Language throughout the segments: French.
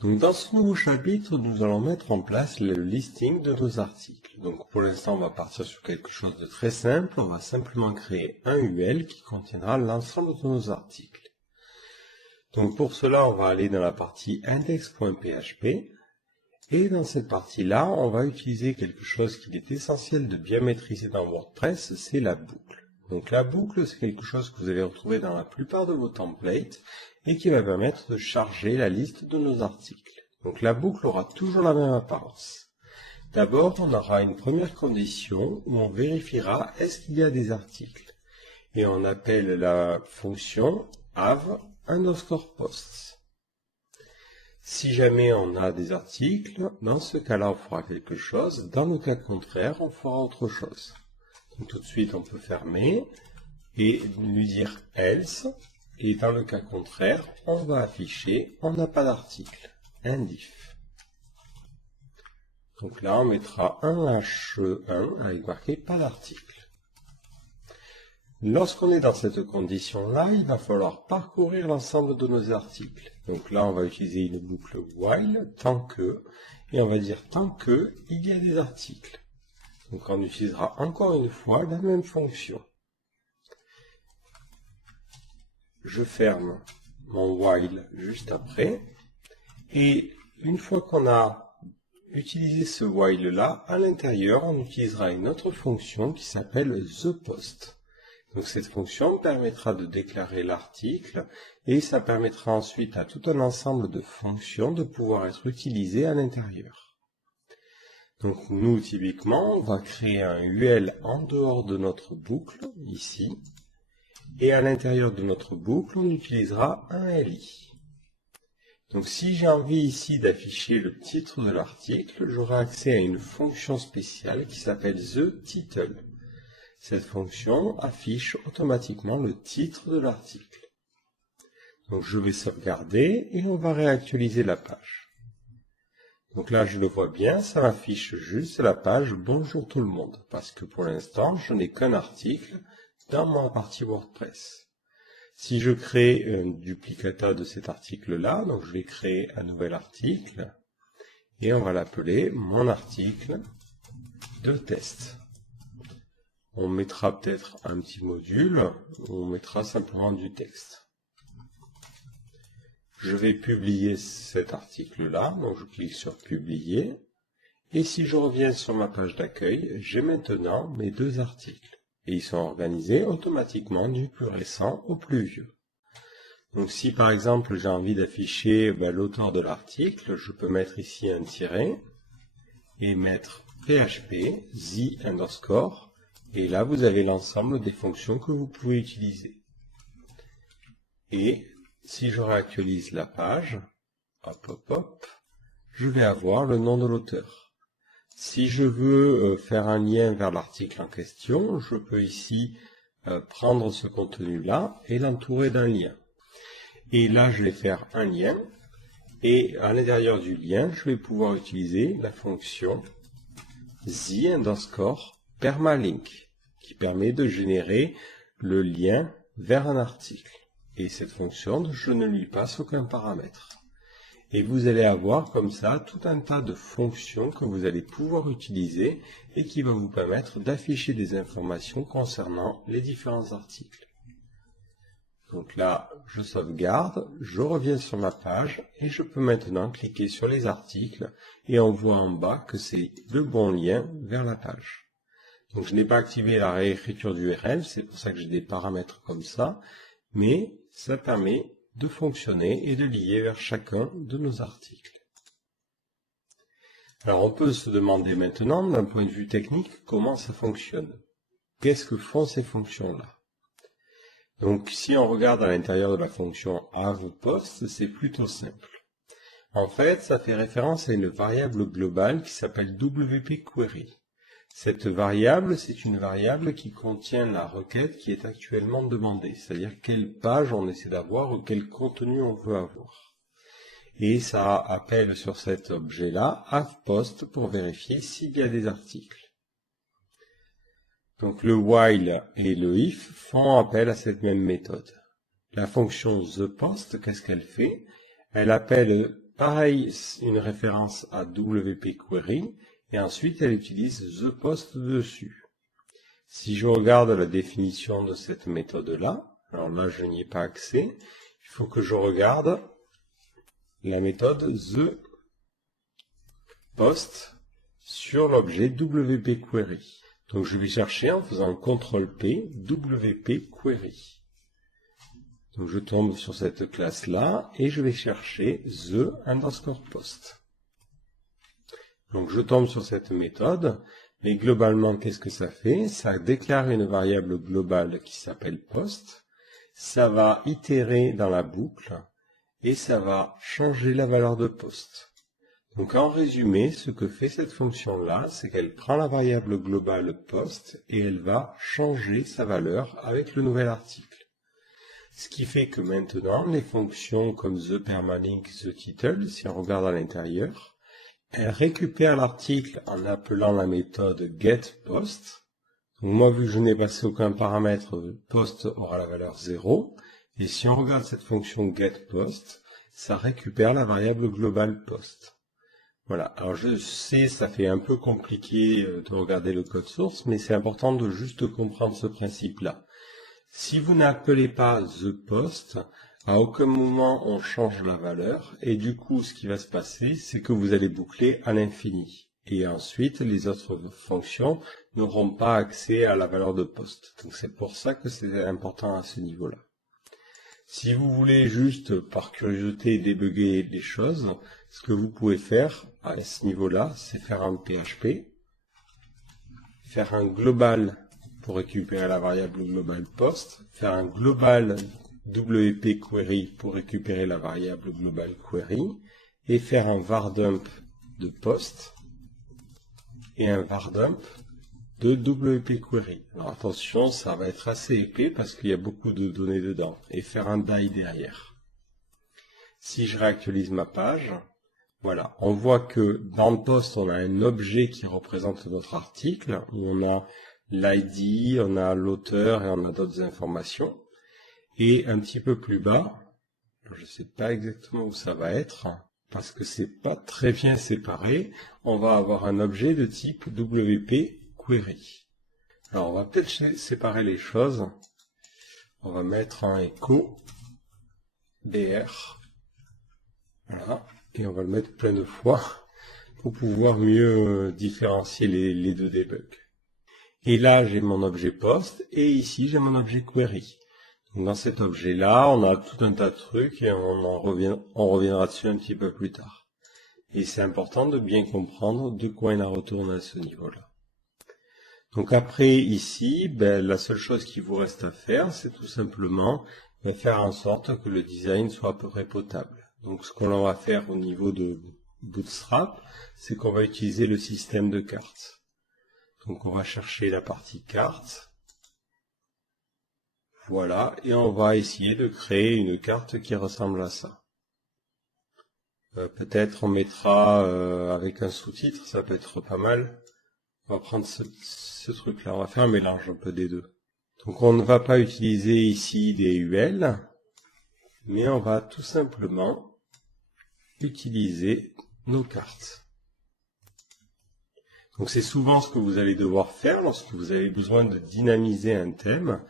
Donc dans ce nouveau chapitre, nous allons mettre en place le listing de nos articles. Donc pour l'instant, on va partir sur quelque chose de très simple. On va simplement créer un UL qui contiendra l'ensemble de nos articles. Donc pour cela, on va aller dans la partie index.php. Et dans cette partie-là, on va utiliser quelque chose qu'il est essentiel de bien maîtriser dans WordPress, c'est la boucle. Donc la boucle, c'est quelque chose que vous allez retrouver dans la plupart de vos templates et qui va permettre de charger la liste de nos articles. Donc la boucle aura toujours la même apparence. D'abord, on aura une première condition où on vérifiera est-ce qu'il y a des articles. Et on appelle la fonction have_posts. Si jamais on a des articles, dans ce cas-là, on fera quelque chose. Dans le cas contraire, on fera autre chose. Donc tout de suite, on peut fermer et lui dire else. Et dans le cas contraire, on va afficher on n'a pas d'article, indiff. Donc là, on mettra un H1 avec marqué pas d'article. Lorsqu'on est dans cette condition-là, il va falloir parcourir l'ensemble de nos articles. Donc là, on va utiliser une boucle while, tant que, et on va dire tant que il y a des articles. Donc on utilisera encore une fois la même fonction. Je ferme mon while juste après, et une fois qu'on a utilisé ce while-là, à l'intérieur, on utilisera une autre fonction qui s'appelle ThePost. Donc cette fonction permettra de déclarer l'article et ça permettra ensuite à tout un ensemble de fonctions de pouvoir être utilisées à l'intérieur. Donc nous, typiquement, on va créer un UL en dehors de notre boucle, ici, et à l'intérieur de notre boucle, on utilisera un LI. Donc si j'ai envie ici d'afficher le titre de l'article, j'aurai accès à une fonction spéciale qui s'appelle TheTitle. Cette fonction affiche automatiquement le titre de l'article. Donc je vais sauvegarder et on va réactualiser la page. Donc là je le vois bien, ça m'affiche juste la page bonjour tout le monde, parce que pour l'instant je n'ai qu'un article dans ma partie WordPress. Si je crée un duplicata de cet article-là, donc je vais créer un nouvel article et on va l'appeler mon article de test. On mettra peut-être un petit module, on mettra simplement du texte. Je vais publier cet article-là, donc je clique sur publier. Et si je reviens sur ma page d'accueil, j'ai maintenant mes deux articles. Et ils sont organisés automatiquement du plus récent au plus vieux. Donc si par exemple j'ai envie d'afficher l'auteur de l'article, je peux mettre ici un tiret et mettre php the_. Et là, vous avez l'ensemble des fonctions que vous pouvez utiliser. Et si je réactualise la page, je vais avoir le nom de l'auteur. Si je veux faire un lien vers l'article en question, je peux ici prendre ce contenu-là et l'entourer d'un lien. Et là, je vais faire un lien. Et à l'intérieur du lien, je vais pouvoir utiliser la fonction the_permalink qui permet de générer le lien vers un article. Et cette fonction, je ne lui passe aucun paramètre. Et vous allez avoir comme ça tout un tas de fonctions que vous allez pouvoir utiliser et qui va vous permettre d'afficher des informations concernant les différents articles. Donc là, je sauvegarde, je reviens sur ma page et je peux maintenant cliquer sur les articles et on voit en bas que c'est le bon lien vers la page. Donc je n'ai pas activé la réécriture d'URL, c'est pour ça que j'ai des paramètres comme ça, mais ça permet de fonctionner et de lier vers chacun de nos articles. Alors on peut se demander maintenant, d'un point de vue technique, comment ça fonctionne. Qu'est-ce que font ces fonctions-là? Donc si on regarde à l'intérieur de la fonction HavePost, c'est plutôt simple. En fait, ça fait référence à une variable globale qui s'appelle WP-Query. Cette variable, c'est une variable qui contient la requête qui est actuellement demandée, c'est-à-dire quelle page on essaie d'avoir ou quel contenu on veut avoir. Et ça appelle sur cet objet-là HavePost pour vérifier s'il y a des articles. Donc le while et le if font appel à cette même méthode. La fonction ThePost, qu'est-ce qu'elle fait? Elle appelle pareil, une référence à WP Query, et ensuite elle utilise ThePost dessus. Si je regarde la définition de cette méthode-là, alors là je n'y ai pas accès, il faut que je regarde la méthode ThePost sur l'objet WP Query. Donc je vais chercher en faisant CTRL-P WP Query. Donc je tombe sur cette classe-là et je vais chercher the_post. Donc je tombe sur cette méthode, mais globalement qu'est-ce que ça fait? Ça déclare une variable globale qui s'appelle post, ça va itérer dans la boucle et ça va changer la valeur de post. Donc en résumé, ce que fait cette fonction-là, c'est qu'elle prend la variable globale post et elle va changer sa valeur avec le nouvel article. Ce qui fait que maintenant, les fonctions comme the_permalink, the_title, si on regarde à l'intérieur, elles récupèrent l'article en appelant la méthode getPost. Donc moi, vu que je n'ai passé aucun paramètre, post aura la valeur 0. Et si on regarde cette fonction getPost, ça récupère la variable globale post. Voilà, alors je sais, ça fait un peu compliqué de regarder le code source, mais c'est important de juste comprendre ce principe-là. Si vous n'appelez pas ThePost, à aucun moment on change la valeur, et du coup ce qui va se passer, c'est que vous allez boucler à l'infini. Et ensuite, les autres fonctions n'auront pas accès à la valeur de post. Donc c'est pour ça que c'est important à ce niveau-là. Si vous voulez juste, par curiosité, débugger les choses, ce que vous pouvez faire à ce niveau-là, c'est faire un PHP, faire un global pour récupérer la variable global post, faire un global WP query pour récupérer la variable global query, et faire un vardump de post et un vardump de WP Query. Alors attention, ça va être assez épais parce qu'il y a beaucoup de données dedans. Et faire un die derrière. Si je réactualise ma page, voilà, on voit que dans le post, on a un objet qui représente notre article, où on a l'ID, on a l'auteur et on a d'autres informations. Et un petit peu plus bas, je ne sais pas exactement où ça va être, parce que c'est pas très bien séparé, on va avoir un objet de type WP Query. Alors on va peut-être séparer les choses. On va mettre un echo BR. Voilà. Et on va le mettre plein de fois pour pouvoir mieux différencier les deux debugs. Et là j'ai mon objet post et ici j'ai mon objet query. Donc, dans cet objet-là, on a tout un tas de trucs et on reviendra dessus un petit peu plus tard. Et c'est important de bien comprendre de quoi il en retourne à ce niveau-là. Donc après, ici, la seule chose qui vous reste à faire, c'est tout simplement faire en sorte que le design soit à peu près potable. Donc ce qu'on va faire au niveau de Bootstrap, c'est qu'on va utiliser le système de cartes. Donc on va chercher la partie carte. Voilà, et on va essayer de créer une carte qui ressemble à ça. Peut-être on mettra avec un sous-titre, ça peut être pas mal. On va prendre ce truc-là, on va faire un mélange un peu des deux. Donc on ne va pas utiliser ici des UL, mais on va tout simplement utiliser nos cartes. Donc c'est souvent ce que vous allez devoir faire lorsque vous avez besoin de dynamiser un thème.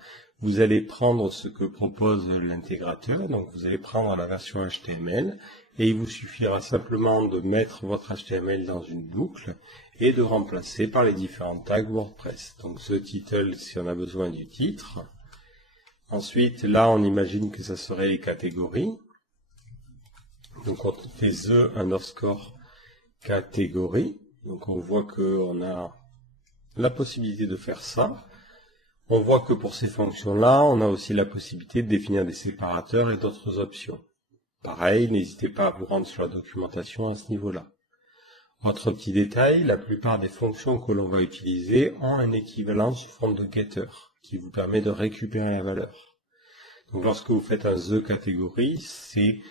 Vous allez prendre ce que propose l'intégrateur, donc vous allez prendre la version HTML, et il vous suffira simplement de mettre votre HTML dans une boucle, et de remplacer par les différents tags WordPress. Donc ce title si on a besoin du titre. Ensuite, là on imagine que ça serait les catégories. Donc on fait the_catégorie. Donc on voit qu'on a la possibilité de faire ça. On voit que pour ces fonctions-là, on a aussi la possibilité de définir des séparateurs et d'autres options. Pareil, n'hésitez pas à vous rendre sur la documentation à ce niveau-là. Autre petit détail, la plupart des fonctions que l'on va utiliser ont un équivalent sous forme de getter, qui vous permet de récupérer la valeur. Donc lorsque vous faites un the_catégorie, c'est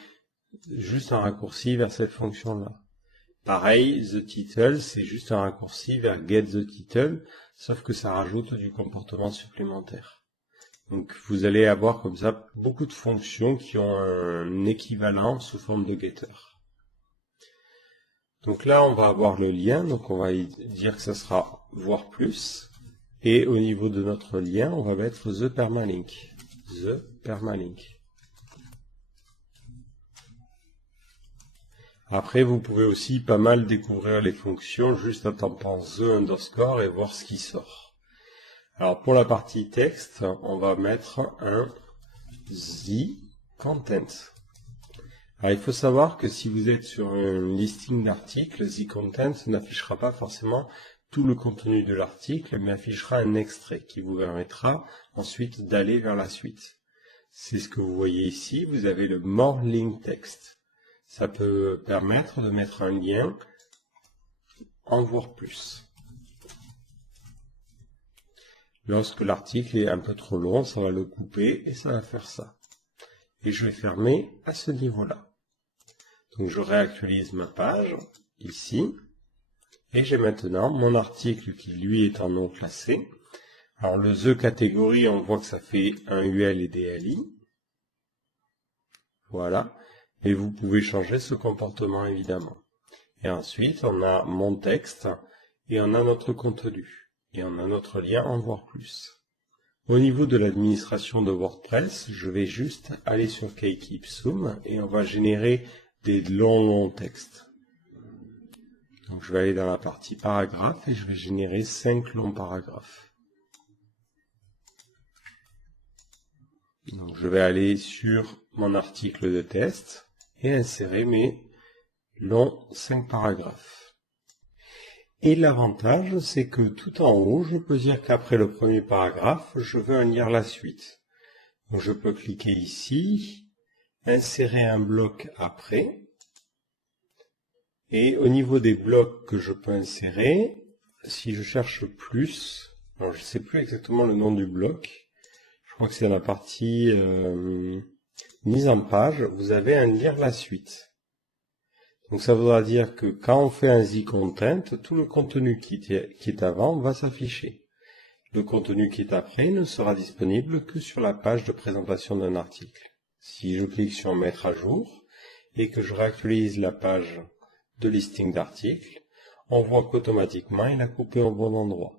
juste un raccourci vers cette fonction-là. Pareil, the_title, c'est juste un raccourci vers getTheTitle, sauf que ça rajoute du comportement supplémentaire. Donc vous allez avoir comme ça beaucoup de fonctions qui ont un équivalent sous forme de getter. Donc là, on va avoir le lien, donc on va dire que ce sera voir plus. Et au niveau de notre lien, on va mettre the permalink. The permalink. Après, vous pouvez aussi pas mal découvrir les fonctions juste en tapant the underscore et voir ce qui sort. Alors pour la partie texte, on va mettre un the content. Alors il faut savoir que si vous êtes sur un listing d'articles, the content n'affichera pas forcément tout le contenu de l'article, mais affichera un extrait qui vous permettra ensuite d'aller vers la suite. C'est ce que vous voyez ici, vous avez le more link text. Ça peut permettre de mettre un lien en voir plus. Lorsque l'article est un peu trop long, ça va le couper et ça va faire ça. Et je vais fermer à ce niveau-là. Donc je réactualise ma page, ici, et j'ai maintenant mon article qui lui est en non classé. Alors le the catégorie, on voit que ça fait un UL et des LI. Voilà. Et vous pouvez changer ce comportement évidemment. Et ensuite, on a mon texte et on a notre contenu. Et on a notre lien en voir plus. Au niveau de l'administration de WordPress, je vais juste aller sur Keykipsum et on va générer des longs textes. Donc je vais aller dans la partie paragraphe et je vais générer 5 longs paragraphes. Donc je vais aller sur mon article de test et insérer mes longs 5 paragraphes. Et l'avantage, c'est que tout en haut, je peux dire qu'après le premier paragraphe, je veux lire la suite. Donc je peux cliquer ici, insérer un bloc après. Et au niveau des blocs que je peux insérer, si je cherche plus, alors je ne sais plus exactement le nom du bloc, je crois que c'est dans la partie mise en page, vous avez un lire la suite. Donc ça voudra dire que quand on fait un the content, tout le contenu qui est avant va s'afficher. Le contenu qui est après ne sera disponible que sur la page de présentation d'un article. Si je clique sur mettre à jour et que je réactualise la page de listing d'articles, on voit qu'automatiquement il a coupé au bon endroit.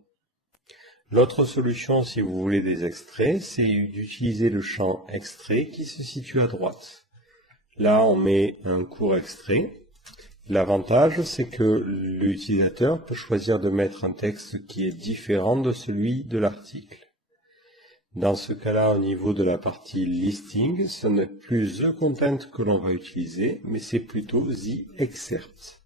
L'autre solution, si vous voulez des extraits, c'est d'utiliser le champ extrait qui se situe à droite. Là, on met un court extrait. L'avantage, c'est que l'utilisateur peut choisir de mettre un texte qui est différent de celui de l'article. Dans ce cas-là, au niveau de la partie listing, ce n'est plus the content que l'on va utiliser, mais c'est plutôt the excerpt.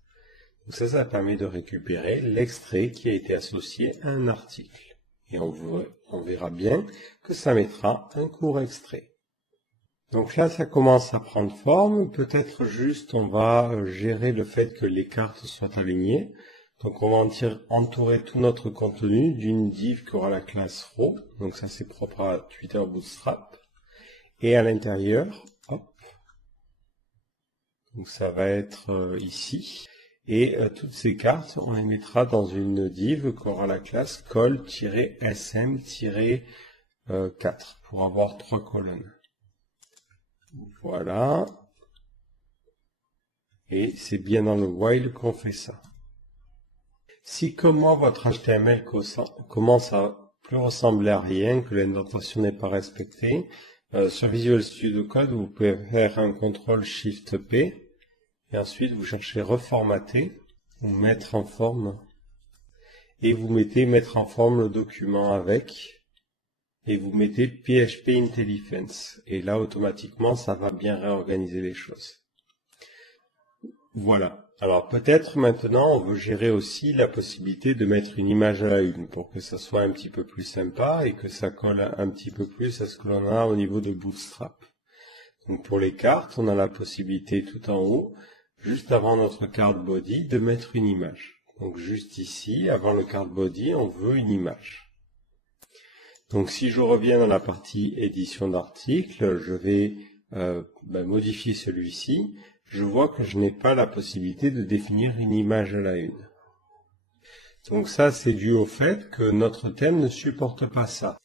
Donc ça permet de récupérer l'extrait qui a été associé à un article. Et on verra bien que ça mettra un court extrait. Donc là, ça commence à prendre forme. Peut-être juste, on va gérer le fait que les cartes soient alignées. Donc on va entourer tout notre contenu d'une div qui aura la classe row. Donc ça, c'est propre à Twitter Bootstrap. Et à l'intérieur, hop. Donc ça va être ici. Et toutes ces cartes, on les mettra dans une div qui aura la classe col-sm-4 pour avoir 3 colonnes. Voilà. Et c'est bien dans le while qu'on fait ça. Si comme moi votre HTML commence à plus ressembler à rien, que l'indentation n'est pas respectée, sur Visual Studio Code, vous pouvez faire un CTRL-SHIFT-P et ensuite vous cherchez reformater ou mettre en forme et vous mettez mettre en forme le document avec. Et vous mettez PHP IntelliFence. Et là, automatiquement, ça va bien réorganiser les choses. Voilà. Alors, peut-être maintenant, on veut gérer aussi la possibilité de mettre une image à la une pour que ça soit un petit peu plus sympa et que ça colle un petit peu plus à ce que l'on a au niveau de Bootstrap. Donc, pour les cartes, on a la possibilité tout en haut, juste avant notre card body, de mettre une image. Donc, juste ici, avant le card body, on veut une image. Donc si je reviens dans la partie édition d'articles, je vais modifier celui-ci. Je vois que je n'ai pas la possibilité de définir une image à la une. Donc ça, c'est dû au fait que notre thème ne supporte pas ça.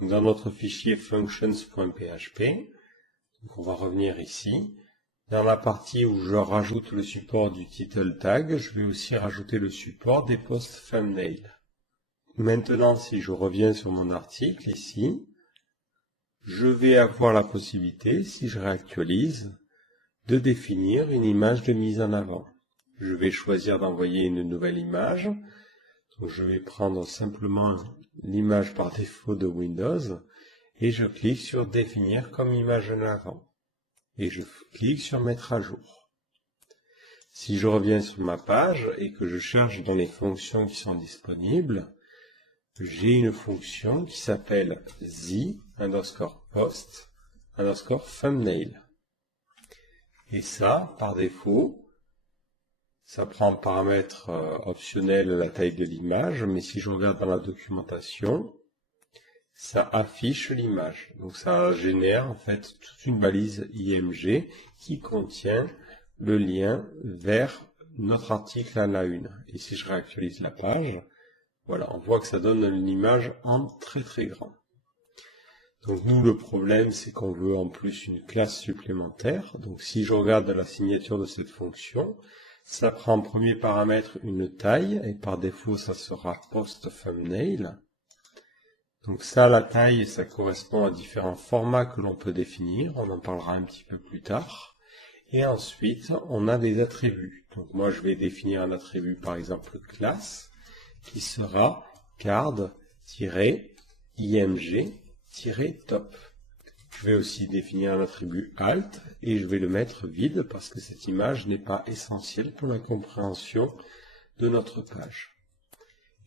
Dans notre fichier functions.php. On va revenir ici. Dans la partie où je rajoute le support du title tag, je vais aussi rajouter le support des post thumbnail. Maintenant, si je reviens sur mon article ici, je vais avoir la possibilité, si je réactualise, de définir une image de mise en avant. Je vais choisir d'envoyer une nouvelle image. Donc, je vais prendre simplement l'image par défaut de Windows et je clique sur définir comme image en avant. Et je clique sur mettre à jour. Si je reviens sur ma page et que je cherche dans les fonctions qui sont disponibles, j'ai une fonction qui s'appelle the_post_thumbnail. Et ça, par défaut, ça prend en paramètre optionnel la taille de l'image, mais si je regarde dans la documentation, ça affiche l'image. Donc ça génère en fait toute une balise IMG qui contient le lien vers notre article à la une. Et si je réactualise la page, voilà, on voit que ça donne une image en très très grand. Donc nous, le problème, c'est qu'on veut en plus une classe supplémentaire. Donc si je regarde la signature de cette fonction, ça prend en premier paramètre une taille, et par défaut, ça sera post thumbnail. Donc ça, la taille, ça correspond à différents formats que l'on peut définir. On en parlera un petit peu plus tard. Et ensuite, on a des attributs. Donc moi, je vais définir un attribut, par exemple, classe, qui sera card-img-top. Je vais aussi définir un attribut alt et je vais le mettre vide parce que cette image n'est pas essentielle pour la compréhension de notre page.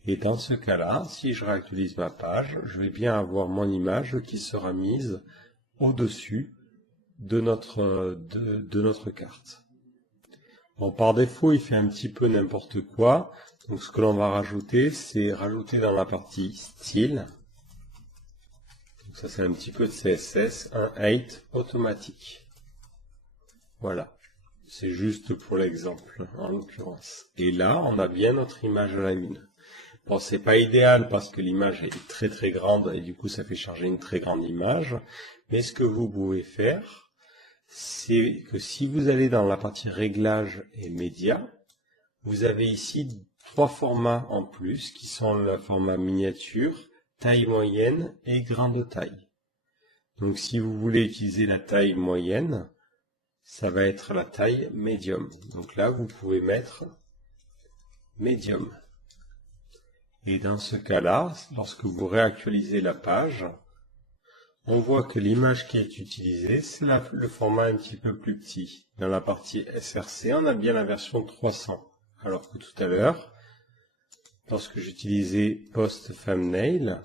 Et dans ce cas-là, si je réactualise ma page, je vais bien avoir mon image qui sera mise au-dessus de notre carte. Bon, par défaut, il fait un petit peu n'importe quoi. Donc ce que l'on va rajouter, c'est rajouter dans la partie style. Donc ça, c'est un petit peu de CSS, un 8 automatique. Voilà. C'est juste pour l'exemple, en l'occurrence. Et là, on a bien notre image à la une. Bon, c'est pas idéal parce que l'image est très très grande et du coup, ça fait charger une très grande image. Mais ce que vous pouvez faire, c'est que si vous allez dans la partie réglages et médias, vous avez ici 3 formats en plus qui sont le format miniature, taille moyenne et grande taille. Donc si vous voulez utiliser la taille moyenne, ça va être la taille médium. Donc là, vous pouvez mettre médium. Et dans ce cas-là, lorsque vous réactualisez la page, on voit que l'image qui est utilisée, c'est le format un petit peu plus petit. Dans la partie SRC, on a bien la version 300. Alors que tout à l'heure, lorsque j'utilisais post thumbnail,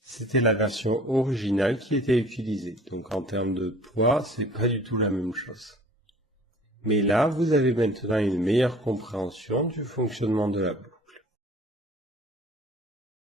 c'était la version originale qui était utilisée. Donc en termes de poids, c'est pas du tout la même chose. Mais là, vous avez maintenant une meilleure compréhension du fonctionnement de la boucle.